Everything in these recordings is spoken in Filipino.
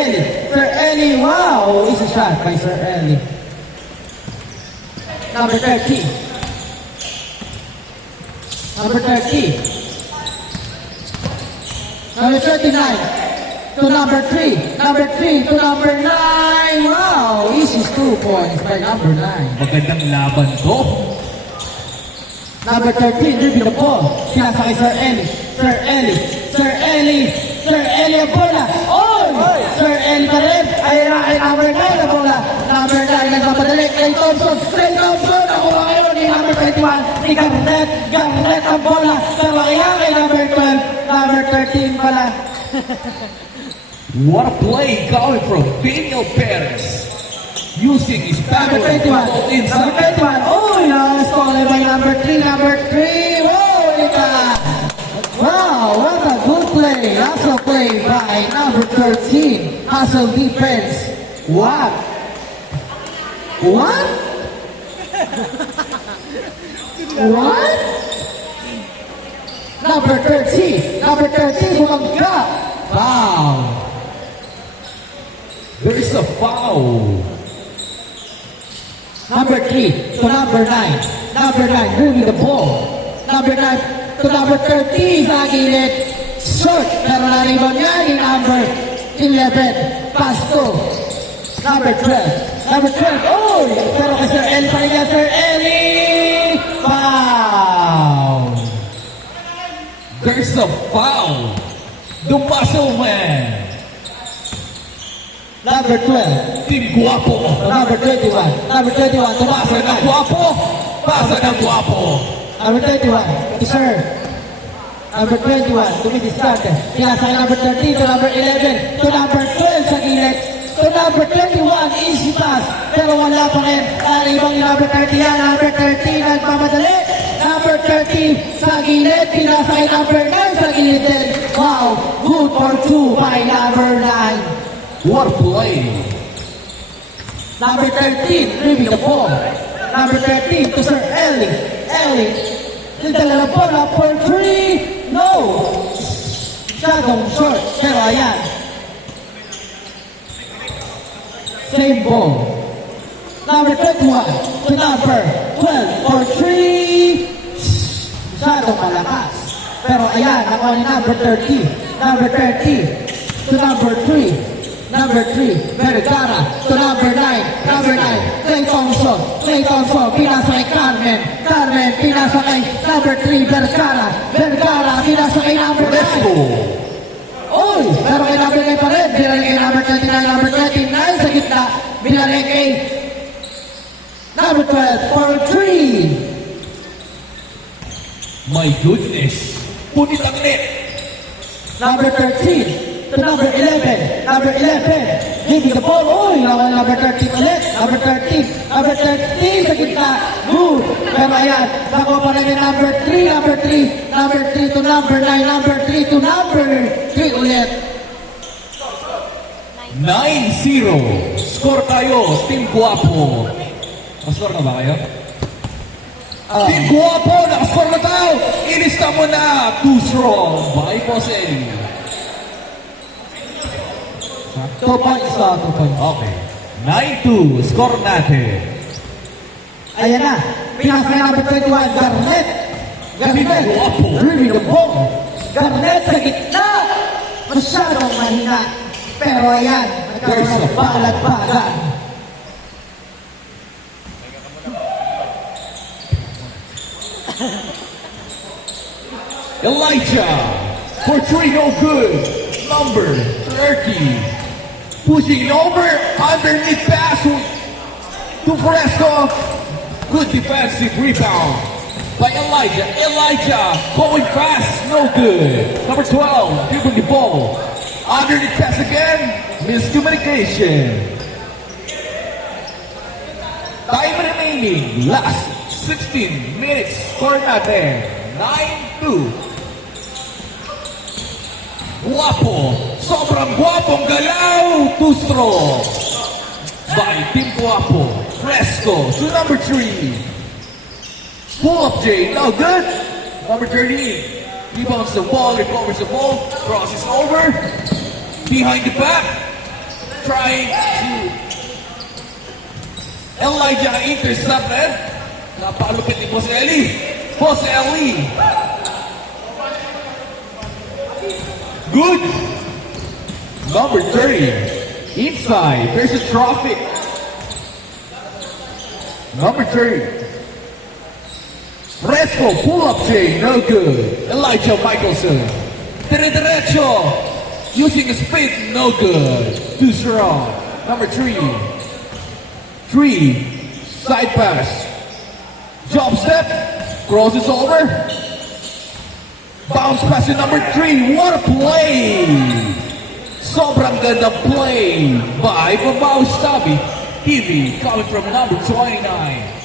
Eli. Sir Eli, wow! Easy shot by Sir Eli. Number 30. Number 30. Number 39. To number 3. Number 3 to number 9. Wow! Easy 2 points by number 9. Magandang laban to. Number 13, review the ball. Pinasa kay Sir Eli. Sir Eli. Sir Eli. Sir Eli ang bola. Oh! Sir Eli pa rin. Ayun na kay number 9 ang bola. Number 9 nagpapadali. Clay Thompson. Clay Thompson. Nakuha ngayon ni number 21. Ni Garnett. Garnett ang bola. Pero kaya kay number 12. Number 13 pala. What a play coming from Daniel Perez. Using his Number power 21. Number inside. 21. Oh, stolen by number 3. Number 3. Whoa, Ika. Wow, what a good play. Hustle play by number 13. Hustle defense. What? What? What? Number 13. Number 13. Bumangga. Wow. There is a foul. Number 3 to number 9. Number 9 moving the ball. Number 9 to number 13 sa gilid. Short. Pero na-rebound niya ni number 11. Pass to number 12. Number 12. Oh! Pero kay Sir Eli pa rin niya. Sir Eli! Foul! There's a foul. The muscle man. Number 12. Team Guapo. Number 21. Number 21 to Pasa number ng 9. Guapo. Pasa ng Guapo. Number 31 to Sir. Number 21 to Mrs. Carter. Pinasa kay number 13 to number 11 to number 12 sa gilid. To number 21, easy pass. Pero wala pa rin. Naribang ni number 30 yan. Number 30 nagmamadali. Number 30 sa gilid. Pinasa kay number 9 sa gilid din. Wow, good for 2 by number 9. What a play. Number 13, reading the ball. Number 13 to Sir Eli. Eli, nagdala na bola for 3. No! Shagong short. Pero ayan. Same ball. Number 21 to number 12 for 3. Shagong malakas. Pero ayan, nakuha ni number 30. Number 30 to number 3. Number 3, Vergara to number 9. Number 9, Clay Thompson. Clay Thompson, pinasa kay Carmen. Carmen, pinasa kay number 3, Vergara. Vergara, pinasa kay number 9. Oy, pero kay number 9 pa rin. Binalik kay number 29, number 29 sa gitna. Binalik kay number 12 for 3. My goodness. Punit ang net. Number 13 to number 11. Number 11. Giving the ball. Oh, number 13 ulit. Number 13. Number 13 sa gitna. Good. Pero ayan, nakuha pa rin yung number 3. Number 3. Number 3 to number 9. Number 3 to number 3 ulit. 9-0. Score tayo, Team Guapo. Score na ba kayo? Team Guapo, nakascore na tayo. Ilista mo na. Too strong. Bye, Boss Eli. 2 points pa. 2 points. Okay. 9-2. Score natin. Ayan na. Pinasa kay number 21. Garnett. Garnett. Reading the ball. Garnett sa gitna. Masyadong mahina. Pero ayan. Nagkaroon ng balag-bagan. Elijah. For 3, no good. Number 30. Pushing over. Underneath pass to Fresco. Good defensive rebound by Elijah. Elijah going fast. No good. Number 12. Giving the ball. Underneath pass again. Miscommunication. Time remaining. Last 16 minutes. Score natin. 9-2. Guapo. Sobrang guapong galaw. Too strong. By Team Guapo. Fresco to number 3. Pull up J. No good. Number 13. Rebounds the ball. Recovers the ball. Crosses over. Behind the back. trying to... Elijah intercepted. Napalupit ni Boss Eli. Boss Eli. Good. Number 30. Inside. There's a traffic. Number 30. Fresco pull-up chain. No good. Elijah Michelson. Dire-diretso. Using a speed. No good. Too strong. Number 3. 3. Side pass. Jump step. Crosses over. Bounce pass to number 3. What a play! Sobrang ganda play by Babao Stabi. TV coming from number 29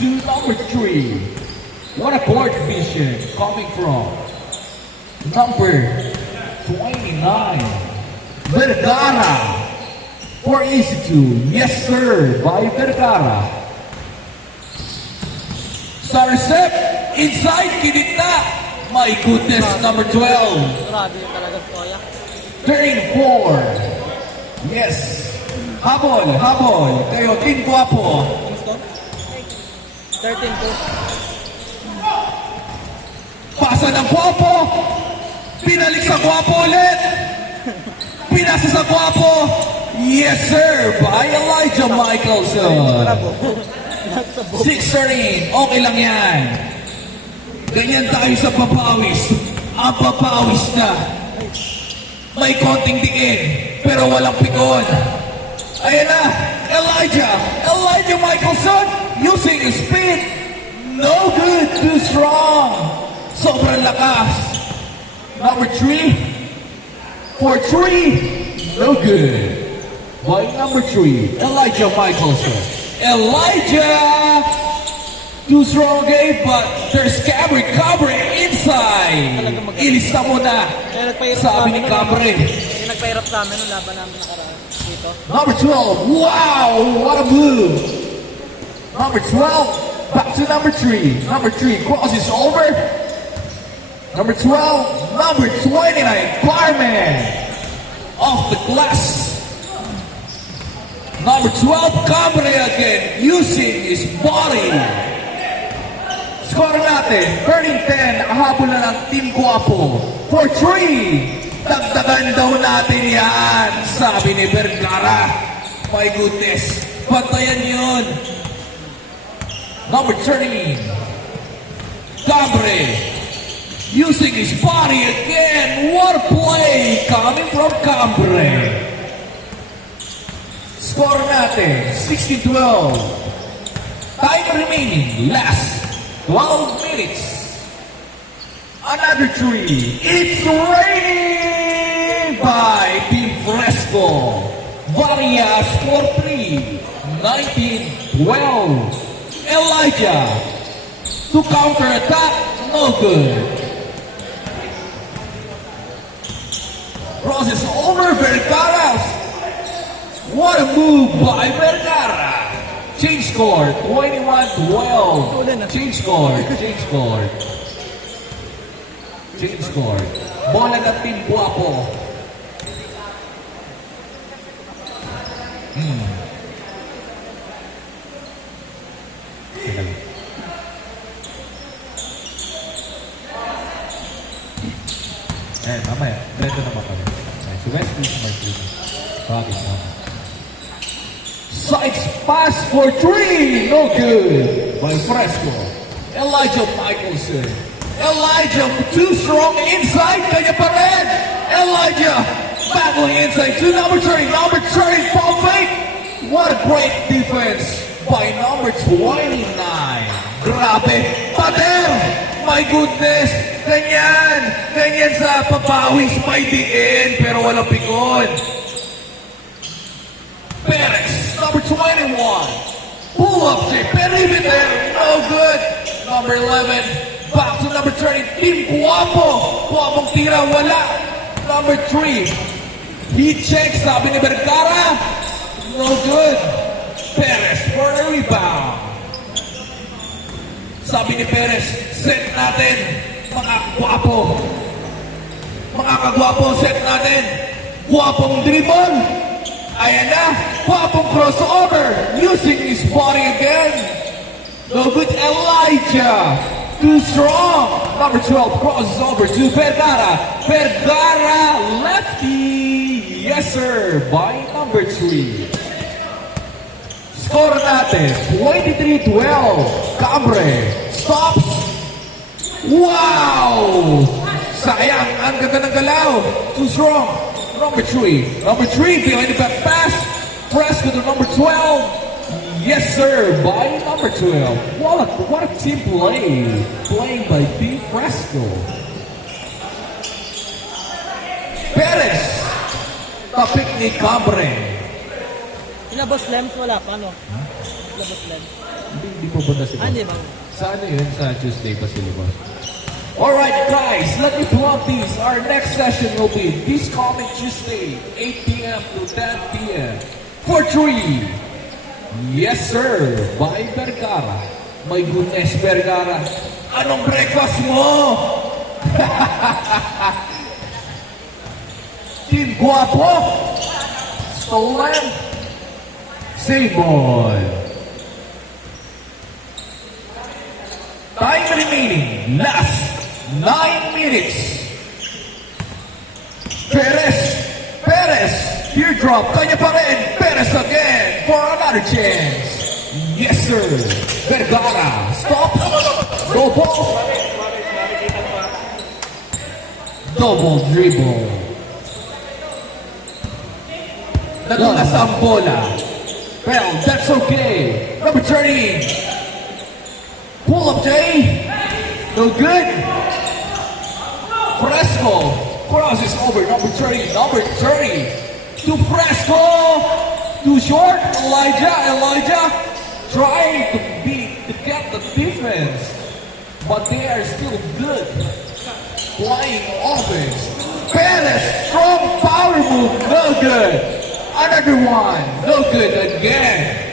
to number 3. What a court vision coming from number 29. Vergara for EC2. Yes sir, by Vergara. Sarcep inside, kinita. My goodness, number 12. Grabe yung talaga si Toya. Turning 4. Yes. Habol, habol. Kayo, Team Guapo. Yung score? 13-2. Pasa ng Guapo. Pinalik sa Guapo ulit. Pinasa sa Guapo. Yes, sir. By Elijah Michelson. 6-13. Okay lang yan. Ganyan tayo sa papawis. Ang papawis na. May konting diin, pero walang pikon. Ayan na, Elijah. Elijah Michelson using his speed. No good, too strong. Sobrang lakas. Number 3. For 3. No good. By number 3, Elijah Michelson. Elijah! Too strong game, but there's Cabre inside. Ilista mo na. Kaya nagpahirap Sabi ni Cabre. Yung nagpahirap sa amin nung laban namin nakaraan dito. Number 12. Wow, what a move. Number 12. Back to number 3. Number 3 crosses over. Number 12. Number 29. Barman. Off the glass. Number 12. Cabre again. Using his body. Score natin, 13-10, habol na ng Team Guapo. For 3, dagdagan daw natin yan, sabi ni Vergara. My goodness, patayan yun. Number 13, Cabre, using his body again. What a play coming from Cabre. Score natin, 16-12. Time remaining, last 12 minutes. Another 3. It's raining by Team Fresco. Varias for 3. 19-12. Elijah to counter attack. No good. Crosses over Vergara. What a move by Vergara. Change score, 21-12. Change score, change score. Change score. Bola ng Team Guapo. Mamaya. Dito naman kami. Si Wesley, Martin. Bakit naman? Side pass for 3. No good. By Fresco. Elijah Michelson. Elijah too strong inside. Kanya pa rin. Elijah battling inside to number 3. Number 3. Ball fake. What a great defense by number 29. Grabe. Pader. My goodness. Ganyan. Ganyan sa papawis. May diin. Pero walang pikon. Perez, number 21. Pull up to perimeter, no good. Number 11, back to number 30. Team Guapo. Guapong tira, wala. Number 3. Heat check, sabi ni Vergara. No good. Perez for a rebound. Sabi ni Perez, set natin. Mga Guapo. Mga kagwapo, set natin. Guapong dribble. Ayan na, Guapong crossover, using his body again. No good, Elijah. Too strong. Number 12 crosses over to Vergara. Vergara, lefty. Yes, sir, by number 3. Score natin, 23-12. Cambre stops. Wow! Sayang, ang ganda ng galaw. Too strong. Number 3. Number 3, behind the back pass. Fresco to number 12. Yes, sir, by number 12. What a team play. Playing by Team Fresco. Perez. Tapik ni Cambre. Ilabas Lems, wala pa, no? Ilabas Lems. Hindi po ba na sila? Hindi ba? Sa ano yun? Sa Tuesday pa sila ba? Alright guys, let me plug these. Our next session will be this coming Tuesday, 8 p.m. to 10 p.m. For 3. Yes sir, by Vergara. My goodness, Vergara. Anong breakfast mo? Team Guapo. Stolen. Save ball. Time remaining. Last 9 minutes. Perez. Teardrop. Kanya pa rin. Perez again for another chance. Yes, sir. Vergara. Stop. Double dribble. Nadulas ang bola. Well, that's okay. Number 13. Pull up, Jay. No good. Fresco crosses over number 30. Number 30 to Fresco. Too short. Elijah trying to get the defense, but they are still good. Flying offense. Perez, strong power move. No good. Another one. No good again.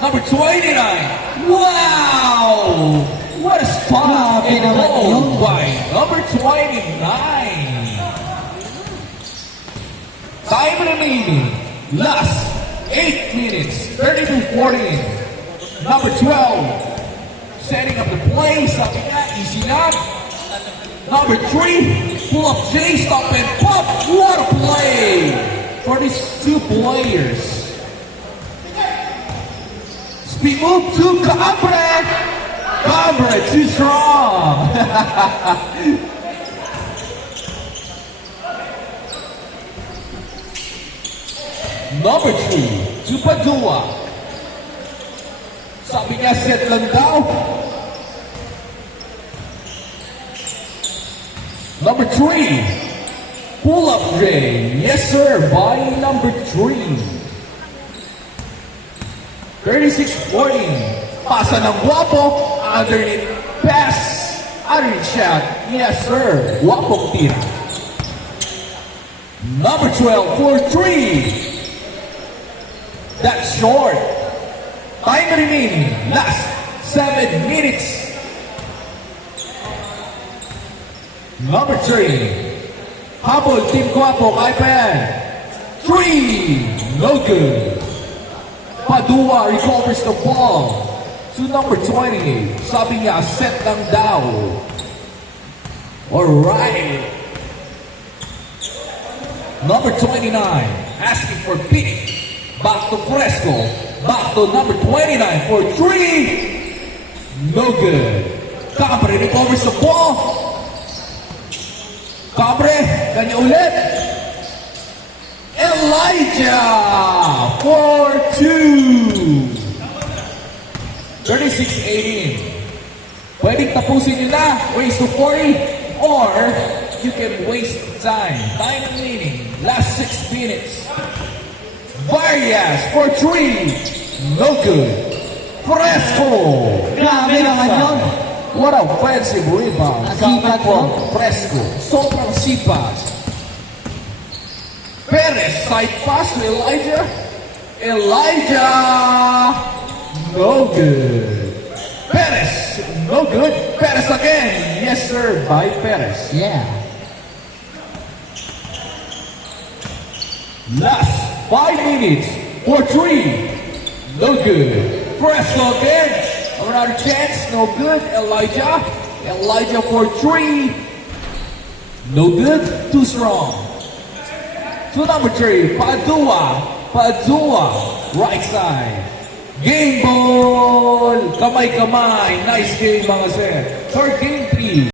Number 29. Wow! What a stop and goal by number 29. Time remaining. Last 8 minutes. 32-14. Number 12. Setting up the play. Sabi niya, easy na. Number 3. Pull up J, stop and pop. What a play for these two players. Speed move to Cambre. Cambre, too strong. Number 3, to Padua. Sabi niya, set lang daw. Number 3, pull up J. Yes, sir, by number 3. 36-14. Pasa ng Guapo. Underneath pass. Underneath shot. Yes, sir. Guapong tira. Number 12 for 3. That's short. Time remaining. Last 7 minutes. Number 3. Habol, Team Guapo, Ipan. 3. No good. Padua recovers the ball to number 20. Sabi niya, set lang daw. Alright. Number 29, asking for pick. Back to Fresco. Back to number 29 for 3. No good. Cambre recovers the ball. Cambre, kanya ulit. Elijah for 2. 36-18. Pwedeng tapusin nyo na. Race to 40. Or you can waste time. Time remaining. Last 6 minutes. Varias for 3. No good. Fresco. Grabe naman yun. What a offensive rebound. Asipat from mo. Fresco. Sobrang sipas. Perez, side pass to Elijah. No good. Perez, no good. Perez again. Yes, sir, by Perez. Yeah. Last 5 minutes for 3. No good. Fresco again. Another chance. No good. Elijah. Elijah for 3. No good. Too strong. So number 3, Padua. Padua. Right side. Game ball. Kamay-kamay. Nice game mga sir. Third game 3.